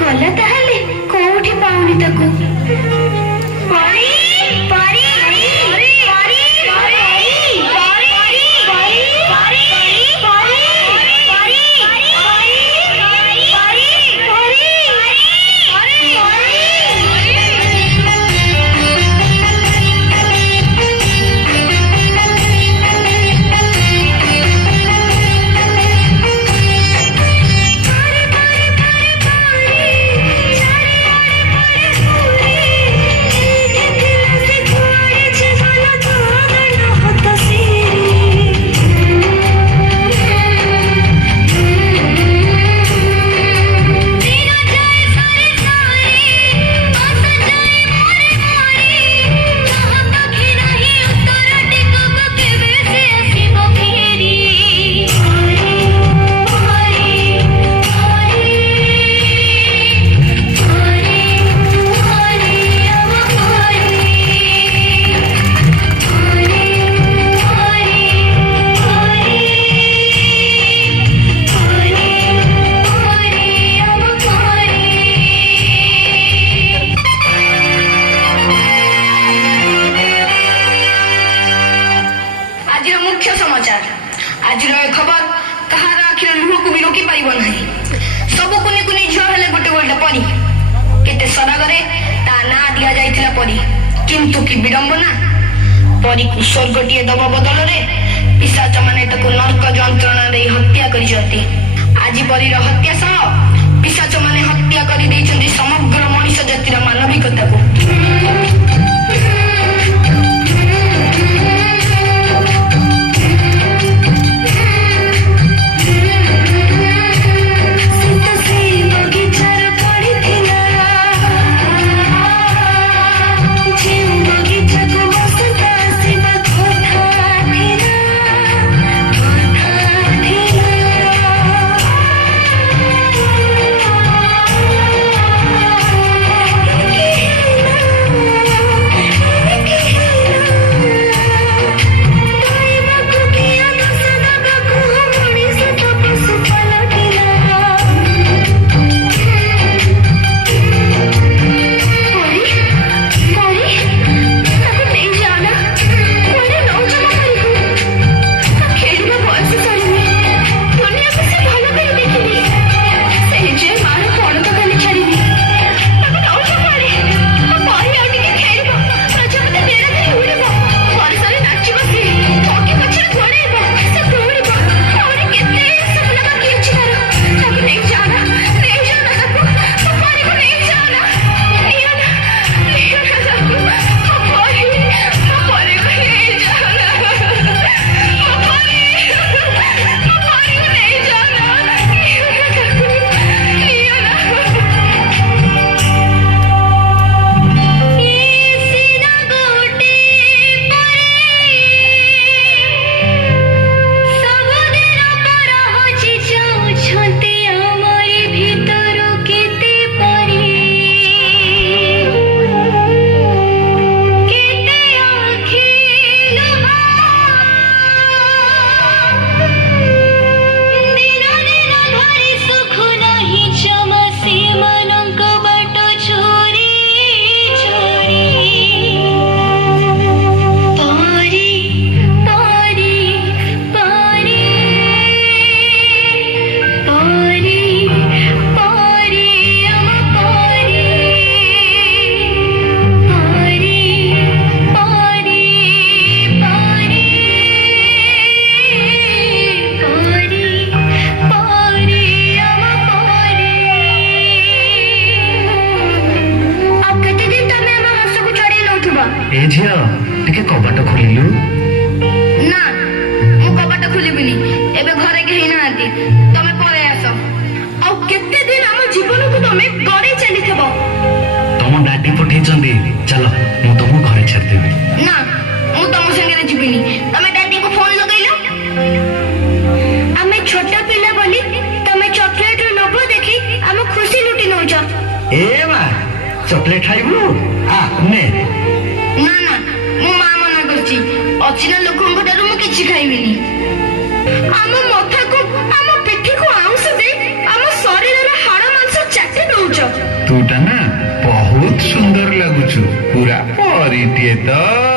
ଗଲା ତାହେଲେ କୋଉଠି ପାଉନି ତାକୁ। ପରି ପରି ପରି ପରି आज खबर कहार आखिर लुह को भी रोकी पारिब नहीं। सबु कुनी कुनी झियो हेले गोटे गोटे परी केते सरागरे ता ना दिया जाइतिला परी किंतु कि विडंबना परी को स्वर्गटिए दब बदल रे पिशाच माने ताको नरक जंत्रणा दे हत्या करि जति। आज परी रो हत्या सह पिशाच माने हत्या करि दैछन्ती समग्र मनुष्य जातिर मानविकता को। कबाट खोलु ना मु कबाट खोलिबिनी एबे घरे केही नांती तमे परे आसो आ केते दिन हम जीवन को तमे गरे चली थबो तम डाडी पठे चंदी चलो मु तुम घरे छाड़ देबी ना मु तम संगे जीबिनी तमे डाडी को फोन लगैलो हमें छोटा पिला बोली तमे चॉकलेट लोभो देखी हम खुशी लुटी नौ छ ए मा चॉकलेट खाइबू आ ने ना ना मु मा मना करछि अचिना लोकन ठारू मु किछि खाइबिनी हम मथा को हम पिठी को आउस दे हम शरीर रा हाड़ मांस चाटी दो କହୁଛ? ତୁଟା ନା ବହୁତ ସୁନ୍ଦର ଲାଗୁଛୁ ପୁରା ପରିଟିଏ ତ।